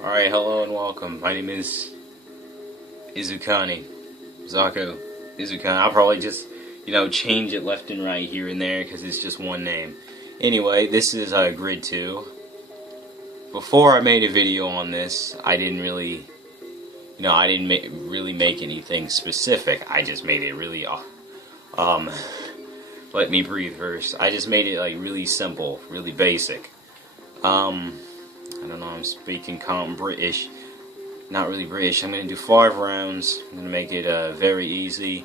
Alright, hello and welcome. My name is Izukani. Zako Izukani. I'll probably just, change it left and right here and there because it's just one name. Anyway, this is Grid 2. Before I made a video on this, I didn't really, really make anything specific. I just made it really, let me breathe first. I just made it like really simple, really basic. I don't know, I'm speaking common British. Not really British. I'm going to do 5 rounds. I'm going to make it very easy.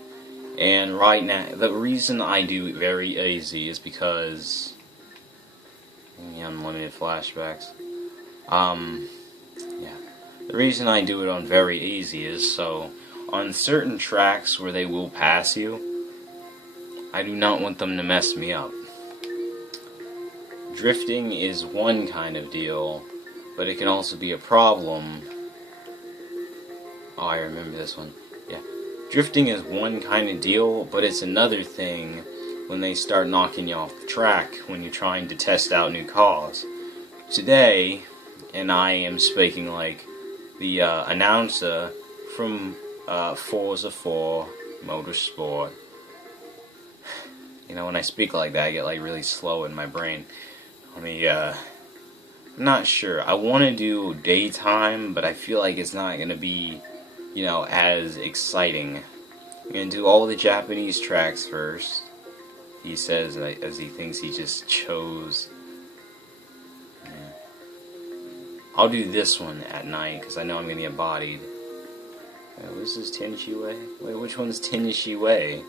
And right now, the reason I do it very easy is because unlimited flashbacks. Yeah. The reason I do it on very easy is so on certain tracks where they will pass you, I do not want them to mess me up. Drifting is one kind of deal, but it can also be a problem. Oh, I remember this one. Yeah. Drifting is one kind of deal, but it's another thing when they start knocking you off the track when you're trying to test out new cars. Today, and I am speaking like the announcer from Forza 4 Motorsport. When I speak like that, I get like really slow in my brain. I'm not sure. I want to do daytime, but I feel like it's not going to be, as exciting. I'm going to do all the Japanese tracks first. He says, as he thinks he just chose. Yeah. I'll do this one at night, because I know I'm going to get bodied. This is Tennessee-Way? Wait, which one's Tennessee-Way?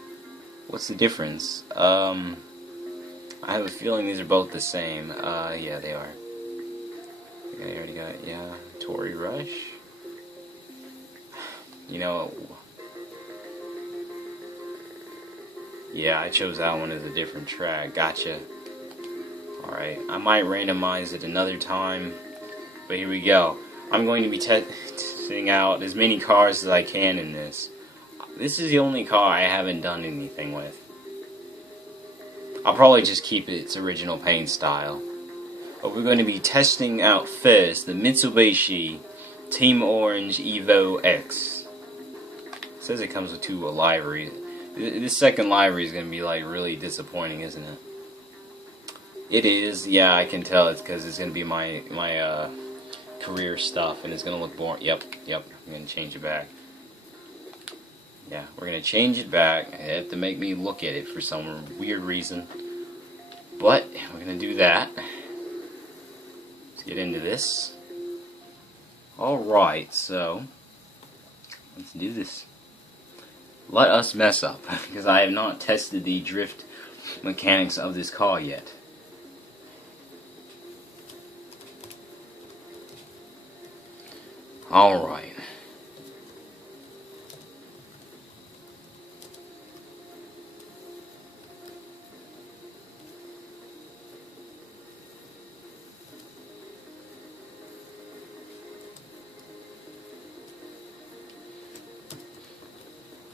What's the difference? I have a feeling these are both the same. Yeah, they are. I think I already got, Tory Rush. Yeah, I chose that one as a different track. Gotcha. Alright, I might randomize it another time, but here we go. I'm going to be testing out as many cars as I can in this. This is the only car I haven't done anything with. I'll probably just keep its original paint style. But we're going to be testing out first the Mitsubishi Team Orange EVO X. It says it comes with 2 liveries. This second livery is going to be like really disappointing, isn't it? It is, yeah, I can tell it's because it's going to be my career stuff and it's going to look boring. Yep, I'm going to change it back. Yeah, we're going to change it back. I have to make me look at it for some weird reason. But, we're going to do that. Let's get into this. Alright, so, let's do this. Let us mess up, because I have not tested the drift mechanics of this car yet. Alright.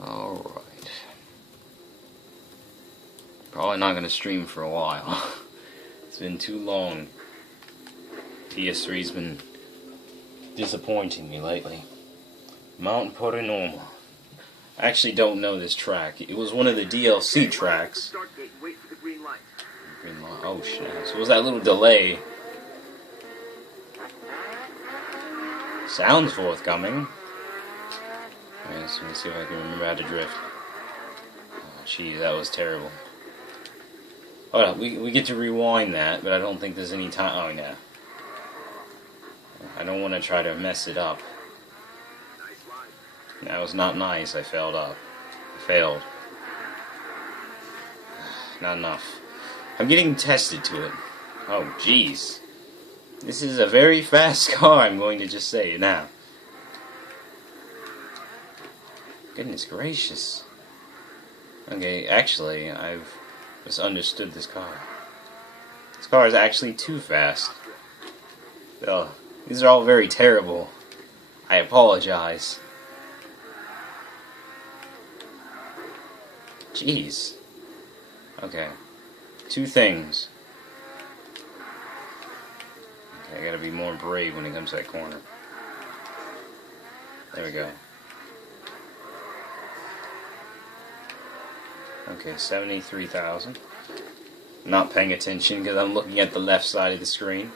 Alright. Probably not going to stream for a while. It's been too long. PS3's been disappointing me lately. Mount Paranormal. I actually don't know this track. It was one of the DLC tracks. Green light. Oh shit. So what was that little delay? Sounds forthcoming. Alright, so let me see if I can remember how to drift. Oh, jeez, that was terrible. Hold on, we get to rewind that, but I don't think there's any time. Oh, no. I don't want to try to mess it up. That was not nice. I failed up. I failed. Not enough. I'm getting tested to it. Oh, jeez. This is a very fast car, I'm going to just say it now. Goodness gracious. Okay, actually, I've misunderstood this car. This car is actually too fast. Oh, these are all very terrible. I apologize. Jeez. Okay. 2 things. Okay, I gotta be more brave when it comes to that corner. There we go. Okay, 73,000. Not paying attention because I'm looking at the left side of the screen.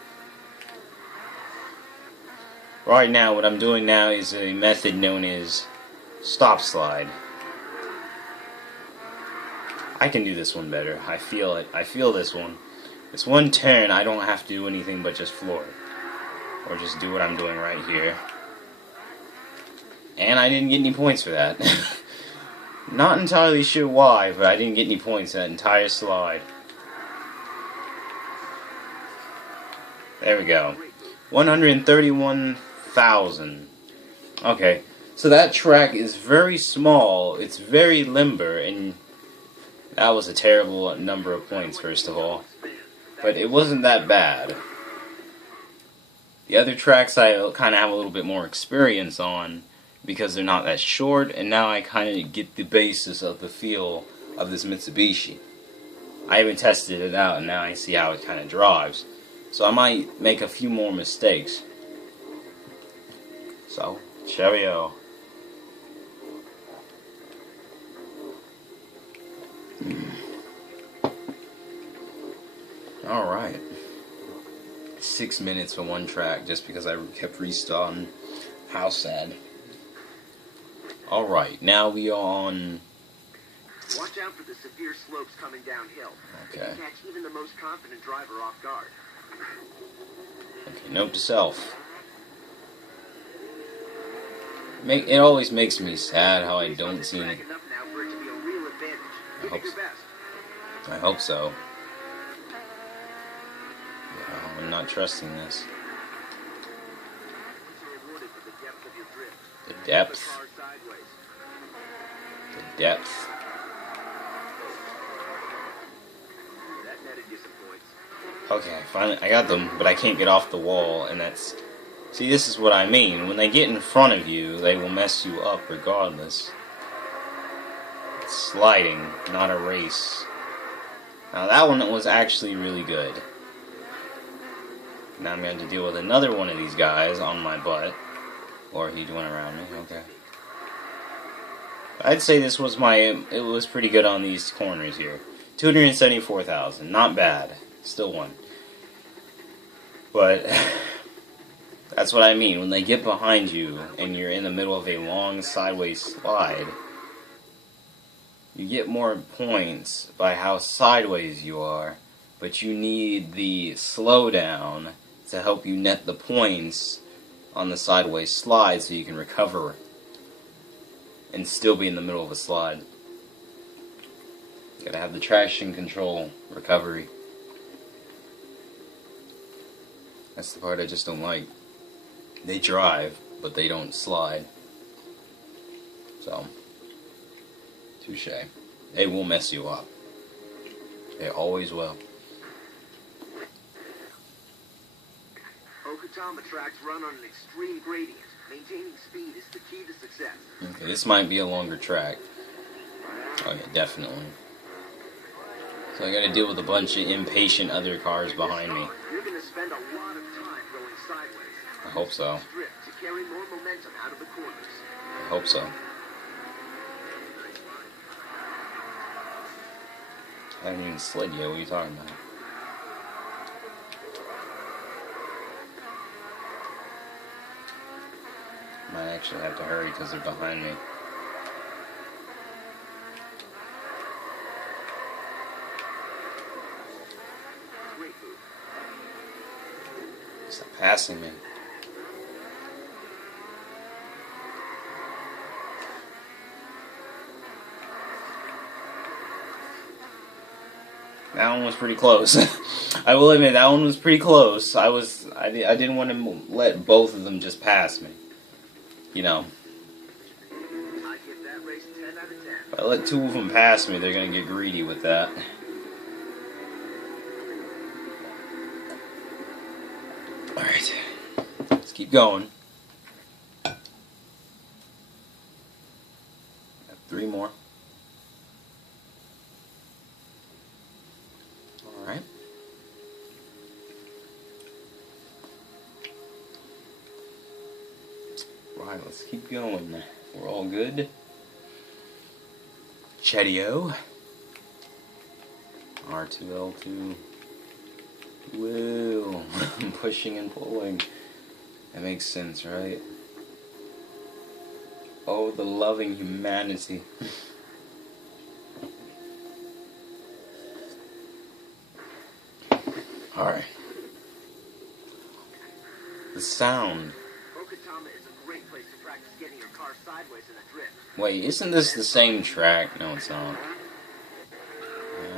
Right now, what I'm doing now is a method known as stop slide. I can do this one better. I feel it. I feel this one. This one turn, I don't have to do anything but just floor it. Or just do what I'm doing right here. And I didn't get any points for that. Not entirely sure why, but I didn't get any points that entire slide. There we go. 131,000. Okay, so that track is very small, it's very limber, and that was a terrible number of points, first of all. But it wasn't that bad. The other tracks I kind of have a little bit more experience on, because they're not that short, and now I kind of get the basis of the feel of this Mitsubishi. I haven't tested it out, and now I see how it kind of drives. So I might make a few more mistakes. So, cheerio. Alright. 6 minutes for one track just because I kept restarting. How sad. Alright, now we are on... Watch out for the severe slopes coming downhill. Okay. It can catch even the most confident driver off guard. Okay, note to self. It always makes me sad how I don't see any... I hope so. Yeah, I'm not trusting this. The depth. The depth. Okay, finally, I got them, but I can't get off the wall, and that's... See, this is what I mean. When they get in front of you, they will mess you up regardless. It's sliding, not a race. Now, that one was actually really good. Now I'm going to deal with another one of these guys on my butt. Or he went around me, okay. I'd say this was it was pretty good on these corners here. 274,000, not bad. Still won. But that's what I mean. When they get behind you and you're in the middle of a long sideways slide, you get more points by how sideways you are, but you need the slowdown to help you net the points on the sideways slide so you can recover and still be in the middle of a slide. You gotta have the traction control recovery. That's the part I just don't like. They drive, but they don't slide. So, touche. They will mess you up. They always will. Okutama tracks run on an extreme gradient. Maintaining speed is the key to success. Okay, this might be a longer track. Oh yeah, definitely. So I gotta deal with a bunch of impatient other cars behind me. You're gonna spend a lot of time going sideways. I hope so. To carry more momentum out of the corners. I hope so. I haven't even slid yet. What are you talking about? Might actually have to hurry because they're behind me. Stop passing me. That one was pretty close. I will admit that one was pretty close. I didn't want to let both of them just pass me. You know. If I let two of them pass me, they're gonna get greedy with that. Alright. Let's keep going. Got 3 more. Alright. Alright, let's keep going. We're all good. Chedio. R2L2. Woo. Pushing and pulling. That makes sense, right? Oh, the loving humanity. Alright. The sound. Okatama is a great place to practice getting your car sideways in a drift. Wait, isn't this the same track? No, it's not.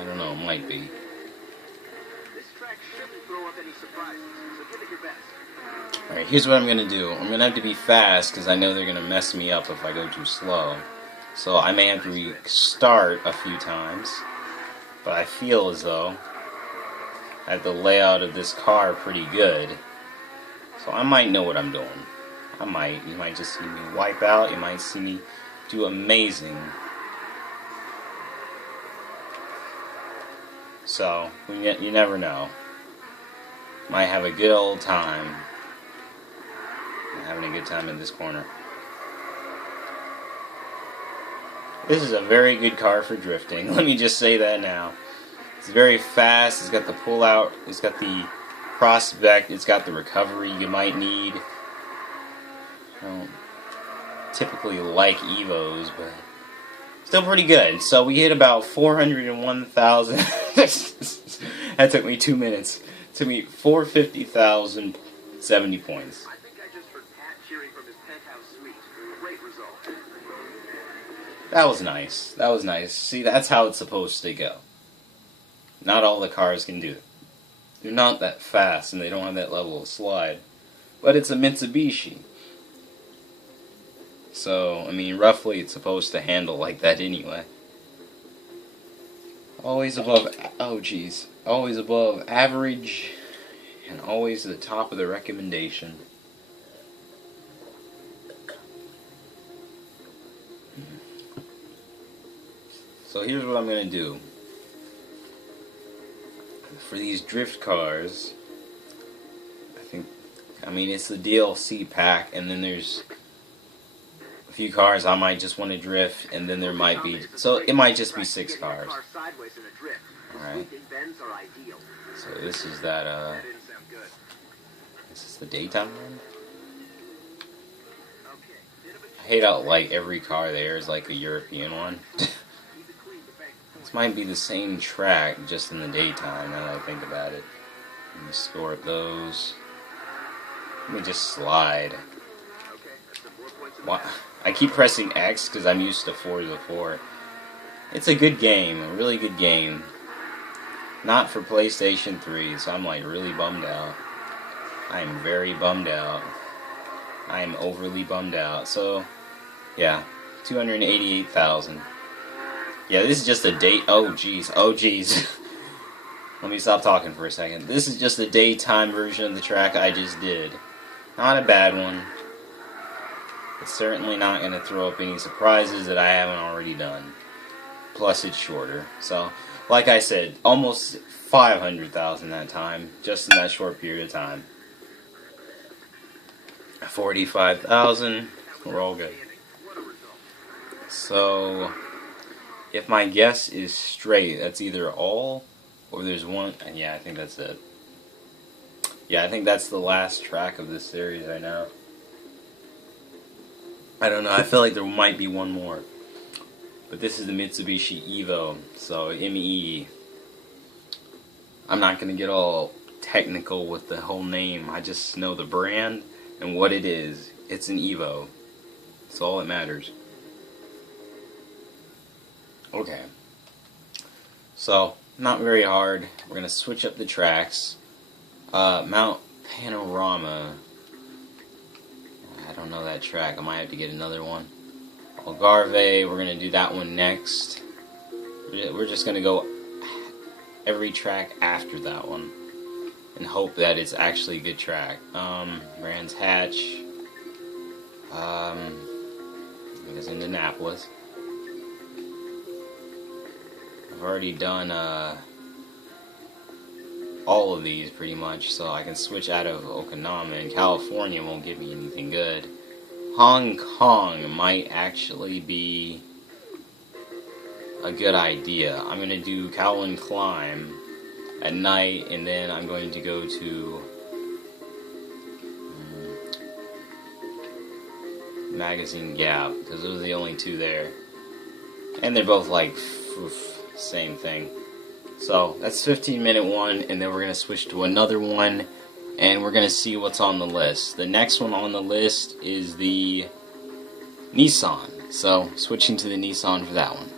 I don't know, it might be. This track shouldn't throw up any surprises, so give it your best. Alright, here's what I'm gonna do. I'm gonna have to be fast because I know they're gonna mess me up if I go too slow. So I may have to restart a few times. But I feel as though I have the layout of this car pretty good. So I might know what I'm doing. I might. You might just see me wipe out. You might see me do amazing. So, you never know. Might have a good old time. I'm having a good time in this corner. This is a very good car for drifting. Let me just say that now. It's very fast. It's got the pull out. It's got the prospect. It's got the recovery you might need. I don't typically like EVOs, but still pretty good. So we hit about 401,000. That took me 2 minutes. To meet 450,070 points. I think I just heard Pat cheering from his penthouse suite. Great result. That was nice. That was nice. See, that's how it's supposed to go. Not all the cars can do it. They're not that fast, and they don't have that level of slide. But it's a Mitsubishi. So, I mean, roughly it's supposed to handle like that anyway. Always above, oh geez, always above average, and always at the top of the recommendation. So here's what I'm going to do. For these drift cars, I mean, it's the DLC pack, and then there's a few cars I might just want to drift, and then there might be, so it might just be 6 cars. Alright. So this is that, this is the daytime one? I hate how, like, every car there is like a European one. This might be the same track, just in the daytime, now that I think about it. Let me score up those. Let me just slide. Why? I keep pressing X because I'm used to Forza 4. It's a good game, a really good game. Not for PlayStation 3, so I'm like really bummed out. I am very bummed out. I am overly bummed out. So, yeah, 288,000. Yeah, this is just a date. Oh, jeez. Oh, jeez. Let me stop talking for a second. This is just a daytime version of the track I just did. Not a bad one. It's certainly not going to throw up any surprises that I haven't already done. Plus, it's shorter. So, like I said, almost 500,000 that time, just in that short period of time. 45,000. We're all good. So, if my guess is straight, that's either all, or there's one. Yeah, I think that's it. Yeah, I think that's the last track of this series right now. I don't know, I feel like there might be one more. But this is the Mitsubishi EVO, so ME. I'm not going to get all technical with the whole name. I just know the brand and what it is. It's an EVO. That's all that matters. Okay. So, not very hard. We're going to switch up the tracks. Mount Panorama. I don't know that track. I might have to get another one. Algarve, we're going to do that one next. We're just going to go every track after that one and hope that it's actually a good track. Brands Hatch. I think it's Indianapolis. I've already done all of these pretty much, so I can switch out of Okinawa, and California won't give me anything good. Hong Kong might actually be a good idea. I'm going to do Kowloon Climb at night, and then I'm going to go to Magazine Gap, because those are the only two there. And they're both like, same thing. So, that's 15-minute one, and then we're going to switch to another one, and we're going to see what's on the list. The next one on the list is the Nissan. So, switching to the Nissan for that one.